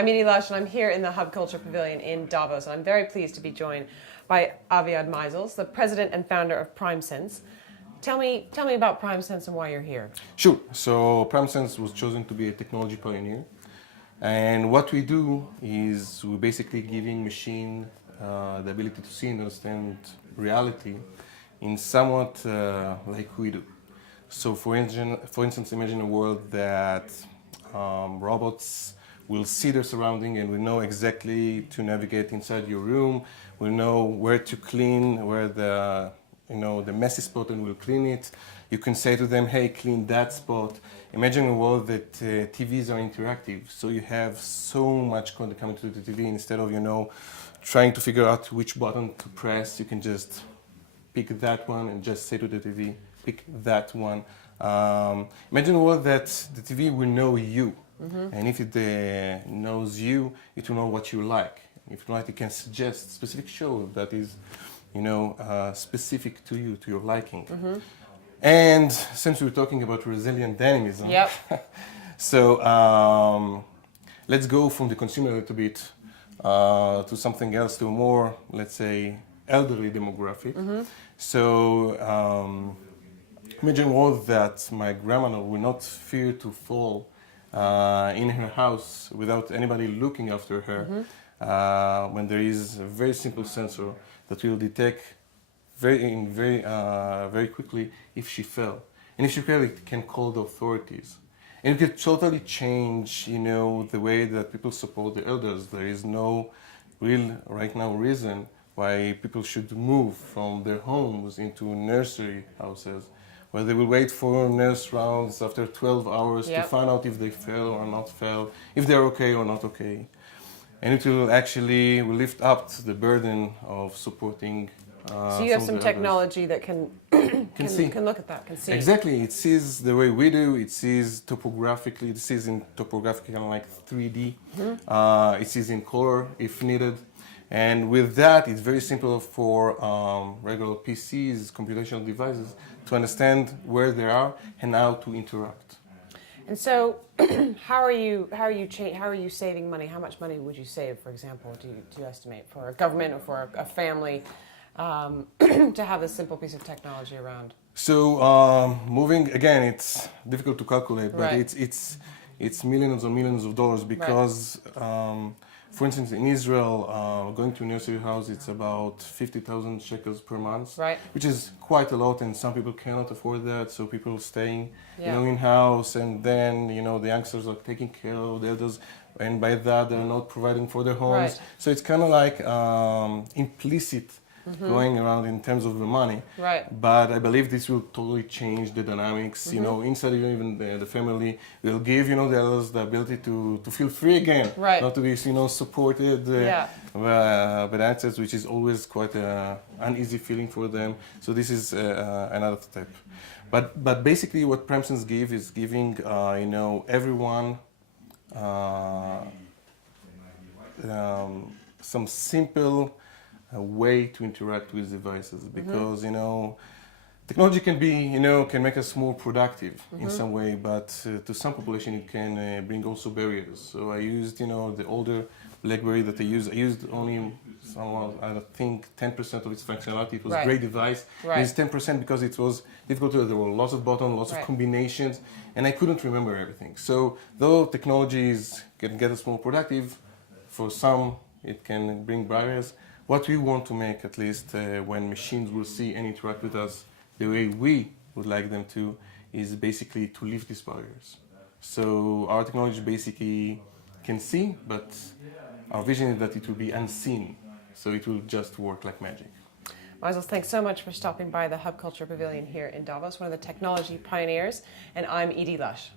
I'm Edie Lush, and I'm here in the Hub Culture Pavilion in Davos, and I'm very pleased to be joined by Aviad Maizels, the president and founder of PrimeSense. Tell me about PrimeSense and why you're here. Sure. So PrimeSense was chosen to be a technology pioneer, and what we do is we're basically giving machine the ability to see and understand reality in somewhat like we do. So for instance, imagine a world that robots will see their surrounding and will know exactly to navigate inside your room, will know where to clean, where the messy spot, and will clean it. You can say to them, hey, clean that spot. Imagine a world that TVs are interactive, so you have so much content coming to the TV. Instead of trying to figure out which button to press, you can just pick that one and just say to the TV, pick that one. Imagine a world that the TV will know you. And if it knows you, it will know what you like. If not, it can suggest specific show that is, specific to you, to your liking. And since we're talking about resilient dynamism, yep. So let's go from the consumer a little bit to something else, to a more, let's say, elderly demographic. So imagine a world that my grandmother will not fear to fall in her house without anybody looking after her, when there is a very simple sensor that will detect very quickly if she fell. And if she fell, it can call the authorities. And it could totally change, the way that people support the elders. There is no real, right now, reason why people should move from their homes into nursery houses, where they will wait for nurse rounds after 12 hours to find out if they fell or not fell, if they're okay or not okay. And it will actually lift up the burden of supporting so you have some technology that can look at that, can see. Exactly, it sees the way we do, it sees topographically, it sees in topographic kind of like 3D, it sees in color if needed. And with that, it's very simple for regular PCs, computational devices, to understand where they are and how to interact. And so, how are you saving money? How much money would you save, for example, do you estimate for a government or for a family to have this simple piece of technology around? So moving again, it's difficult to calculate, but right. it's millions and millions of dollars because. Right. For instance, in Israel, going to a nursery house, it's about 50,000 shekels per month, right. which is quite a lot, and some people cannot afford that. So people staying, in house, and then the youngsters are taking care of the elders, and by that they're not providing for their homes. Right. So it's kind of like implicit going around in terms of the money. Right. But I believe this will totally change the dynamics. Inside even the family will give the elders the ability to feel free again, right. not to be supported by the ancestors, which is always quite an uneasy feeling for them. So this is another step. But basically, what PrimeSense gives is giving everyone some simple way to interact with devices, because technology can be can make us more productive in some way, but to some population it can bring also barriers. So I used the older BlackBerry that I used only I think 10% of its functionality. It was a great device. Right. It's 10% because it was difficult. There were lots of buttons, lots of combinations, and I couldn't remember everything. So though technologies can get us more productive, for some it can bring barriers. What we want to make, at least when machines will see and interact with us the way we would like them to, is basically to lift these barriers. So our technology basically can see, but our vision is that it will be unseen. So it will just work like magic. Maizel, thanks so much for stopping by the Hub Culture Pavilion here in Davos, one of the technology pioneers, and I'm Edie Lush.